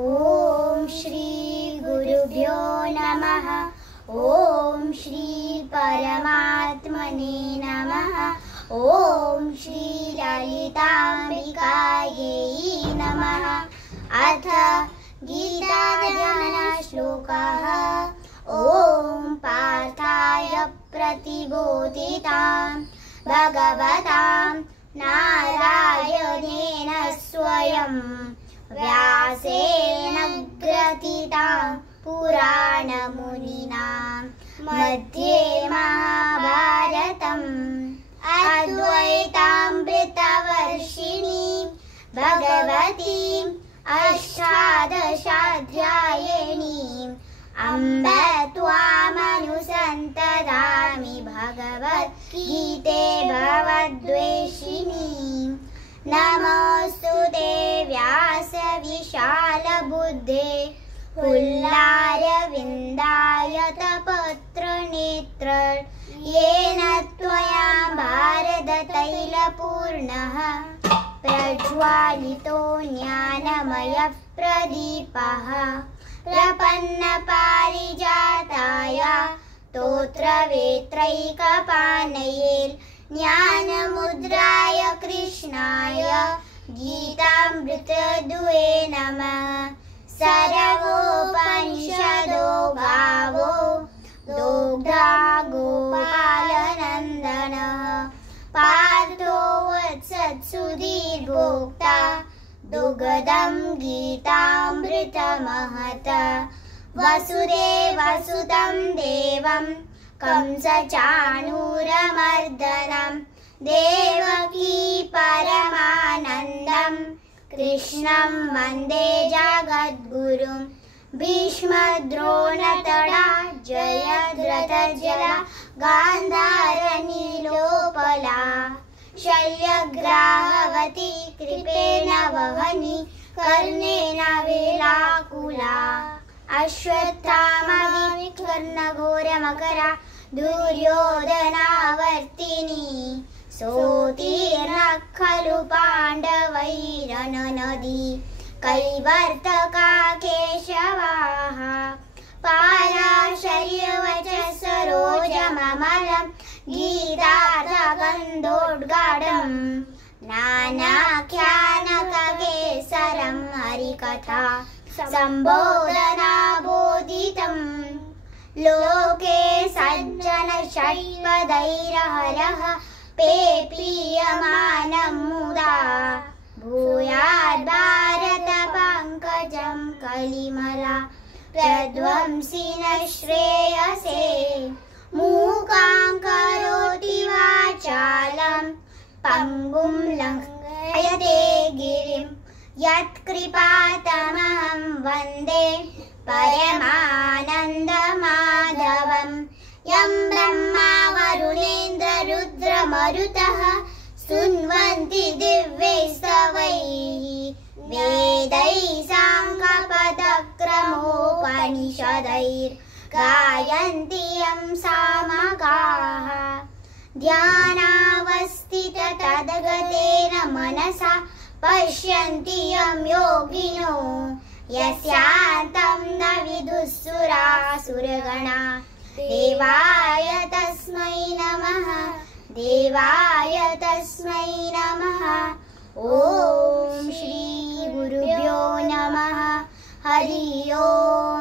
ओम श्री गुरुभ्यो नमः। ओम श्री परमात्मने नमः। ओम श्री ललिताम्बिकायै नमः। अथ गीताध्यानश्लोकः। ओम पार्थाय प्रतिबोधितां भगवतां नारायणेन स्वयं व्यासेन ग्रथितां पुराणमुनिना मध्ये महाभारतम् अद्वैतामृतवर्षिणीं भगवतीम् अष्टादशाध्यायिनीम् अम्ब त्वामनुसन्ततामि भगवद्गीते भवद्वेषिणीम्। नमोऽस्तु ते व्यास विशालबुद्धे पुल्लारविन्दायतपत्रनेत्र येन त्वया भारततैलपूर्णः प्रज्वालितो ज्ञानमयः प्रदीपः। प्रपन्नपारिजाताय स्तोत्रवेत्रैकपाणये ज्ञानमुद्राय कृष्णाय गीतामृतदुहे नमः। सर्वोपनिषदो गावो दोग्धा गोपालनन्दनः पार्थो वत्सत्सुधीर्भोक्ता दुग्धं गीतामृतमहत्। वसुदेवसुतं देवं कंसचाणूरमर्दनं देवकी परमानन्दं कृष्णं वन्दे जगद्गुरुं। भीष्मद्रोणतडा जयद्रथजला गान्धारनीलोपला शल्यग्राहवती कृपेण वहनी कर्णेन वेलाकुला। अश्वत्थामविकर्णघोरमकरा दुर्योधनावर्तिनी सोत्तीर्णः खलु पाण्डवैरननदी कैवर्तका केशवाः। पाराशर्यवचः सरोजममलं गीतार्थगन्धोद्गाढं नानाख्यानककेसरं हरिकथा सम्बोधनाबोधितं। लोके सज्जनषट्पदैर्हरः पेपीयमानं मुदा भूयाद् भारतपङ्कजं कलिमला प्रध्वंसिनः श्रेयसे। मूकां करोति वाचालं पङ्गुं लङ्घयते गिरिं यत्कृपातमहं वन्दे परमानन्दमाधवम्। यं ब्रह्मा वरुणेन्द्ररुद्रमरुतः स्तुवन्ति दिव्यैस्तवैः वेदैः साङ्गपदक्रमोपनिषदैर्गायन्ति यं सामगाः। ध्यानावस्थिततद्गतेन मनसा पश्यन्ति यं योगिनो यस्यान्तं न विदुःसुरासुरगणा। देवाय तस्मै नमः। देवाय तस्मै नमः। ओम श्री गुरुभ्यो नमः। हरि ओम।